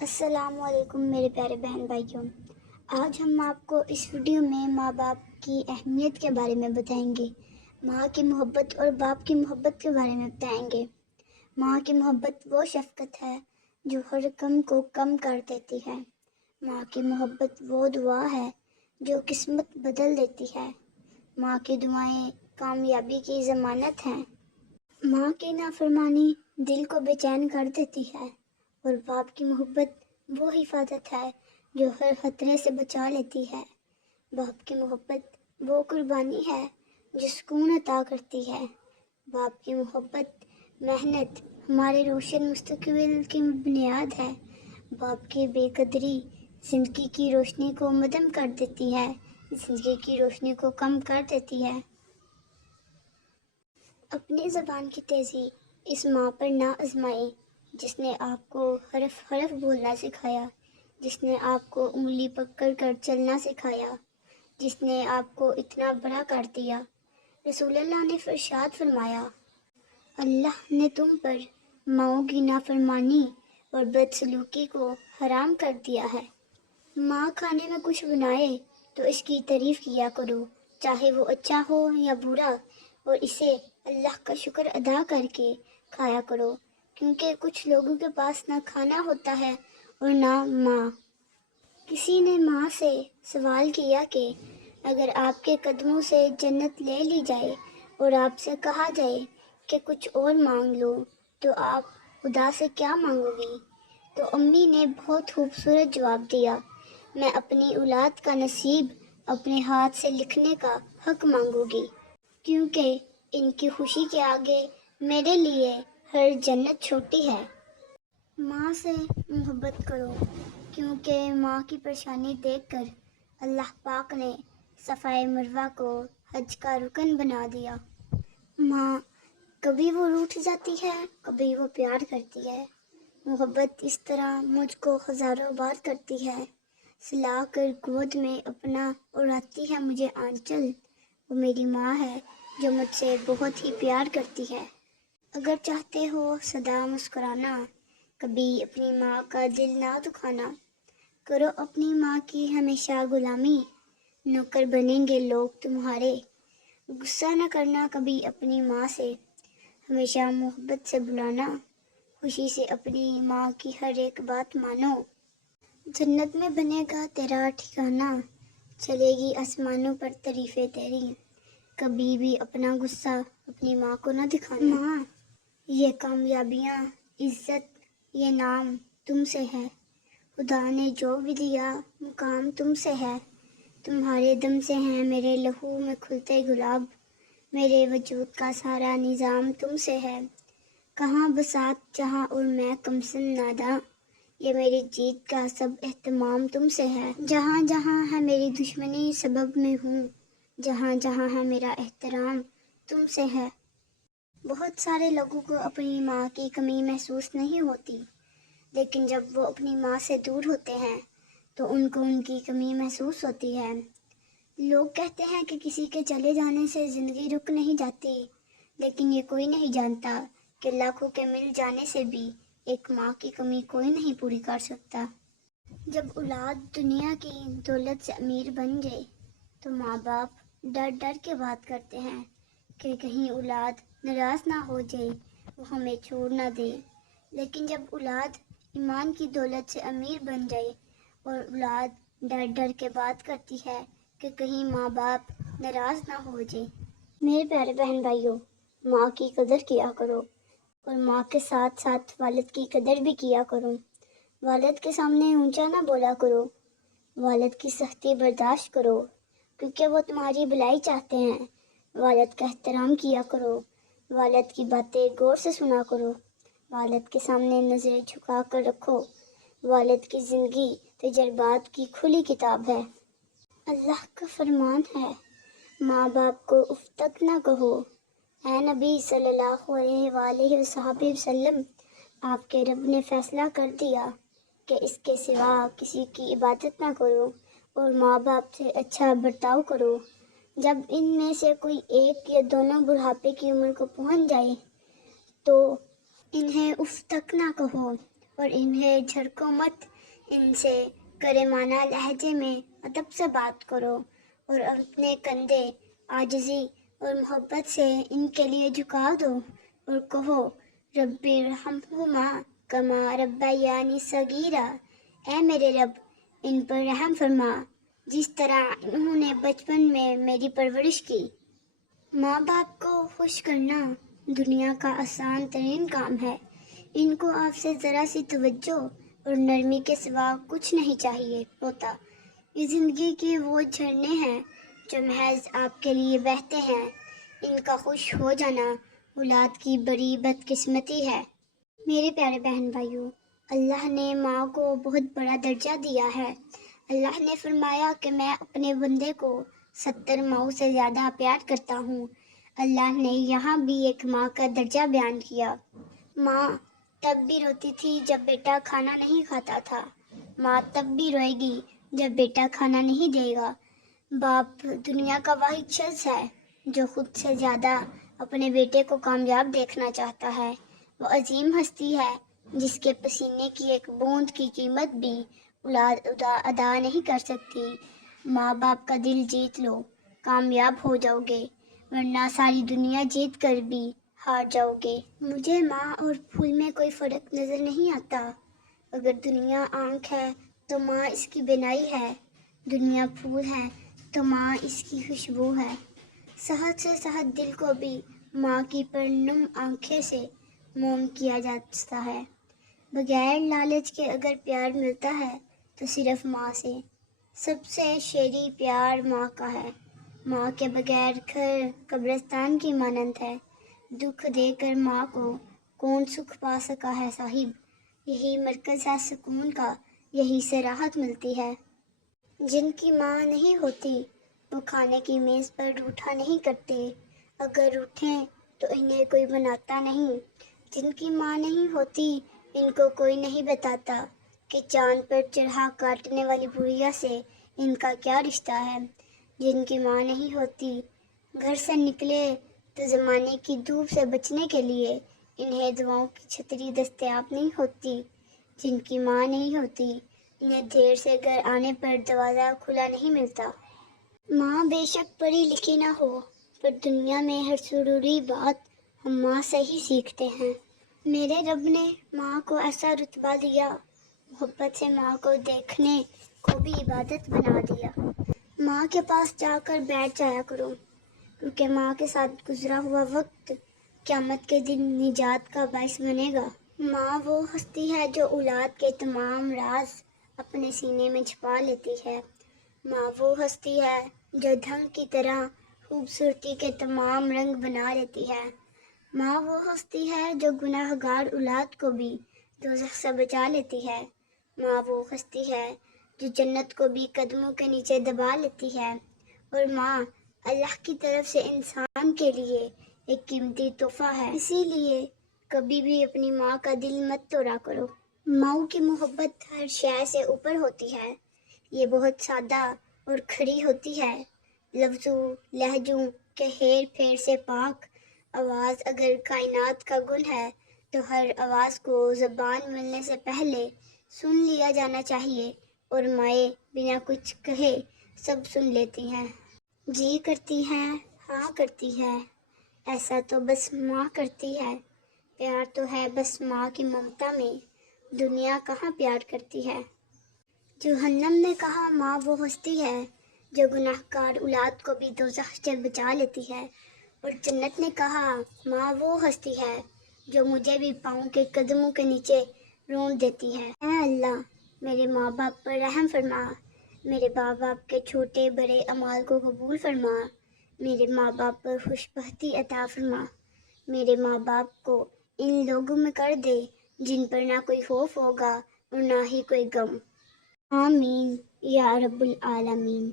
السلام علیکم میرے پیارے بہن بھائیوں، آج ہم آپ کو اس ویڈیو میں ماں باپ کی اہمیت کے بارے میں بتائیں گے۔ ماں کی محبت اور باپ کی محبت کے بارے میں بتائیں گے۔ ماں کی محبت وہ شفقت ہے جو ہر غم کو کم کر دیتی ہے۔ ماں کی محبت وہ دعا ہے جو قسمت بدل دیتی ہے۔ ماں کی دعائیں کامیابی کی ضمانت ہیں۔ ماں کی نافرمانی دل کو بے چین کر دیتی ہے، اور باپ کی محبت وہ حفاظت ہے جو ہر خطرے سے بچا لیتی ہے۔ باپ کی محبت وہ قربانی ہے جو سکون عطا کرتی ہے۔ باپ کی محبت محنت ہمارے روشن مستقبل کی بنیاد ہے۔ باپ کی بے قدری زندگی کی روشنی کو مدھم کر دیتی ہے، زندگی کی روشنی کو کم کر دیتی ہے۔ اپنی زبان کی تیزی اس ماں پر نہ آزمائیں جس نے آپ کو حرف حرف بولنا سکھایا، جس نے آپ کو انگلی پکڑ کر چلنا سکھایا، جس نے آپ کو اتنا بڑا کر دیا۔ رسول اللہ نے ارشاد فرمایا، اللہ نے تم پر ماؤں کی نافرمانی اور بدسلوکی کو حرام کر دیا ہے۔ ماں کھانے میں کچھ بنائے تو اس کی تعریف کیا کرو، چاہے وہ اچھا ہو یا برا، اور اسے اللہ کا شکر ادا کر کے کھایا کرو، کیونکہ کچھ لوگوں کے پاس نہ کھانا ہوتا ہے اور نہ ماں۔ کسی نے ماں سے سوال کیا کہ اگر آپ کے قدموں سے جنت لے لی جائے اور آپ سے کہا جائے کہ کچھ اور مانگ لو تو آپ خدا سے کیا مانگو گی؟ تو امی نے بہت خوبصورت جواب دیا، میں اپنی اولاد کا نصیب اپنے ہاتھ سے لکھنے کا حق مانگوں گی، کیونکہ ان کی خوشی کے آگے میرے لیے ہر جنت چھوٹی ہے۔ ماں سے محبت کرو، کیونکہ ماں کی پریشانی دیکھ کر اللہ پاک نے صفا مروہ کو حج کا رکن بنا دیا۔ ماں کبھی وہ روٹھ جاتی ہے، کبھی وہ پیار کرتی ہے۔ محبت اس طرح مجھ کو ہزاروں بار کرتی ہے، سلا کر گود میں اپنا اڑاتی ہے مجھے آنچل۔ وہ میری ماں ہے جو مجھ سے بہت ہی پیار کرتی ہے۔ اگر چاہتے ہو سدا مسکرانا، کبھی اپنی ماں کا دل نہ دکھانا، کرو اپنی ماں کی ہمیشہ غلامی، نوکر بنیں گے لوگ تمہارے۔ غصہ نہ کرنا کبھی اپنی ماں سے، ہمیشہ محبت سے بلانا، خوشی سے اپنی ماں کی ہر ایک بات مانو۔ جنت میں بنے گا تیرا ٹھکانہ، چلے گی آسمانوں پر تعریفیں تیری۔ کبھی بھی اپنا غصہ اپنی ماں کو نہ دکھانا۔ ماں، یہ کامیابیاں، عزت، یہ نام تم سے ہے۔ خدا نے جو بھی دیا مقام تم سے ہے۔ تمہارے دم سے ہیں میرے لہو میں کھلتے گلاب، میرے وجود کا سارا نظام تم سے ہے۔ کہاں بساط جہاں اور میں کمسن ناداں، یہ میری جیت کا سب اہتمام تم سے ہے۔ جہاں جہاں ہے میری دشمنی سبب میں ہوں، جہاں جہاں ہے میرا احترام تم سے ہے۔ بہت سارے لوگوں کو اپنی ماں کی کمی محسوس نہیں ہوتی، لیکن جب وہ اپنی ماں سے دور ہوتے ہیں تو ان کو ان کی کمی محسوس ہوتی ہے۔ لوگ کہتے ہیں کہ کسی کے چلے جانے سے زندگی رک نہیں جاتی، لیکن یہ کوئی نہیں جانتا کہ لاکھوں کے مل جانے سے بھی ایک ماں کی کمی کوئی نہیں پوری کر سکتا۔ جب اولاد دنیا کی دولت سے امیر بن جائے تو ماں باپ ڈر ڈر کے بات کرتے ہیں کہ کہیں اولاد ناراض نہ ہو جائے، وہ ہمیں چھوڑ نہ دے۔ لیکن جب اولاد ایمان کی دولت سے امیر بن جائے اور اولاد ڈر ڈر کے بات کرتی ہے کہ کہیں ماں باپ ناراض نہ ہو جائے۔ میرے پیارے بہن بھائیوں، ماں کی قدر کیا کرو، اور ماں کے ساتھ ساتھ والد کی قدر بھی کیا کرو۔ والد کے سامنے اونچا نہ بولا کرو، والد کی سختی برداشت کرو، کیونکہ وہ تمہاری بھلائی چاہتے ہیں۔ والد کا احترام کیا کرو، والد کی باتیں غور سے سنا کرو، والد کے سامنے نظریں جھکا کر رکھو۔ والد کی زندگی تجربات کی کھلی کتاب ہے۔ اللہ کا فرمان ہے، ماں باپ کو اف تک نہ کہو۔ اے نبی صلی اللہ علیہ وآلہ وصحبہ وسلم، آپ کے رب نے فیصلہ کر دیا کہ اس کے سوا کسی کی عبادت نہ کرو اور ماں باپ سے اچھا برتاؤ کرو۔ جب ان میں سے کوئی ایک یا دونوں بڑھاپے کی عمر کو پہنچ جائے تو انہیں اف تک نہ کہو اور انہیں جھڑکو مت، ان سے کرمانہ لہجے میں ادب سے بات کرو اور اپنے کندھے عاجزی اور محبت سے ان کے لیے جھکا دو اور کہو ربی ارحمہما کما ربیانی صغیرا، اے میرے رب ان پر رحم فرما جس طرح انہوں نے بچپن میں میری پرورش کی۔ ماں باپ کو خوش کرنا دنیا کا آسان ترین کام ہے۔ ان کو آپ سے ذرا سی توجہ اور نرمی کے سوا کچھ نہیں چاہیے ہوتا۔ یہ زندگی کے وہ جھرنے ہیں جو محض آپ کے لیے بہتے ہیں۔ ان کا خوش ہو جانا اولاد کی بڑی بدقسمتی ہے۔ میرے پیارے بہن بھائیوں، اللہ نے ماں کو بہت بڑا درجہ دیا ہے۔ اللہ نے فرمایا کہ میں اپنے بندے کو 70 ماؤں سے زیادہ پیار کرتا ہوں۔ اللہ نے یہاں بھی ایک ماں کا درجہ بیان کیا۔ ماں تب بھی روتی تھی جب بیٹا کھانا نہیں کھاتا تھا، ماں تب بھی روئے گی جب بیٹا کھانا نہیں دے گا۔ باپ دنیا کا واحد شخص ہے جو خود سے زیادہ اپنے بیٹے کو کامیاب دیکھنا چاہتا ہے۔ وہ عظیم ہستی ہے جس کے پسینے کی ایک بوند کی قیمت بھی اولاد ادا نہیں کر سکتی۔ ماں باپ کا دل جیت لو، کامیاب ہو جاؤ گے، ورنہ ساری دنیا جیت کر بھی ہار جاؤ گے۔ مجھے ماں اور پھول میں کوئی فرق نظر نہیں آتا۔ اگر دنیا آنکھ ہے تو ماں اس کی بینائی ہے، دنیا پھول ہے تو ماں اس کی خوشبو ہے۔ صحت سے صحت دل کو بھی ماں کی پرنم آنکھیں سے موم کیا جاتا ہے۔ بغیر لالچ کے اگر پیار ملتا ہے تو صرف ماں سے۔ سب سے شیریں پیار ماں کا ہے۔ ماں کے بغیر گھر قبرستان کی مانند ہے۔ دکھ دے کر ماں کو کون سکھ پا سکا ہے صاحب، یہی مرکز ہے سکون کا، یہی سے راحت ملتی ہے۔ جن کی ماں نہیں ہوتی وہ کھانے کی میز پر روٹھا نہیں کرتے، اگر روٹھیں تو انہیں کوئی بناتا نہیں۔ جن کی ماں نہیں ہوتی ان کو کوئی نہیں بتاتا کہ چاند پر چرہا کاٹنے والی بڑھیا سے ان کا کیا رشتہ ہے۔ جن کی ماں نہیں ہوتی گھر سے نکلے تو زمانے کی دھوپ سے بچنے کے لیے انہیں دعاؤں کی چھتری دستیاب نہیں ہوتی۔ جن کی ماں نہیں ہوتی انہیں دیر سے گھر آنے پر دروازہ کھلا نہیں ملتا۔ ماں بے شک پڑھی لکھی نہ ہو، پر دنیا میں ہر ضروری بات ہم ماں سے ہی سیکھتے ہیں۔ میرے رب نے ماں کو ایسا رتبہ دیا، محبت سے ماں کو دیکھنے کو بھی عبادت بنا دیا۔ ماں کے پاس جا کر بیٹھ جایا کرو، کیونکہ ماں کے ساتھ گزرا ہوا وقت قیامت کے دن نجات کا باعث بنے گا۔ ماں وہ ہستی ہے جو اولاد کے تمام راز اپنے سینے میں چھپا لیتی ہے۔ ماں وہ ہستی ہے جو دھن کی طرح خوبصورتی کے تمام رنگ بنا لیتی ہے۔ ماں وہ ہستی ہے جو گناہ گار اولاد کو بھی دوزخ سے بچا لیتی ہے۔ ماں وہ ہستی ہے جو جنت کو بھی قدموں کے نیچے دبا لیتی ہے۔ اور ماں اللہ کی طرف سے انسان کے لیے ایک قیمتی تحفہ ہے، اسی لیے کبھی بھی اپنی ماں کا دل مت توڑا کرو۔ ماؤں کی محبت ہر شے سے اوپر ہوتی ہے۔ یہ بہت سادہ اور کھری ہوتی ہے، لفظوں لہجوں کے ہیر پھیر سے پاک۔ آواز اگر کائنات کا گل ہے تو ہر آواز کو زبان ملنے سے پہلے سن لیا جانا چاہیے، اور مائیں بنا کچھ کہے سب سن لیتی ہیں، جی کرتی ہیں، ہاں کرتی ہے، ایسا تو بس ماں کرتی ہے۔ پیار تو ہے بس ماں کی ممتا میں، دنیا کہاں پیار کرتی ہے۔ جہنم نے کہا ماں وہ ہستی ہے جو گناہ گار اولاد کو بھی دوزخ سے بچا لیتی ہے، اور جنت نے کہا ماں وہ ہستی ہے جو مجھے بھی پاؤں کے قدموں کے نیچے رونت دیتی ہے۔ اے اللہ میرے ماں باپ پر رحم فرما، میرے ماں باپ کے چھوٹے بڑے اعمال کو قبول فرما، میرے ماں باپ پر خوش بختی عطا فرما، میرے ماں باپ کو ان لوگوں میں کر دے جن پر نہ کوئی خوف ہوگا اور نہ ہی کوئی غم۔ آمین یا رب العالمین۔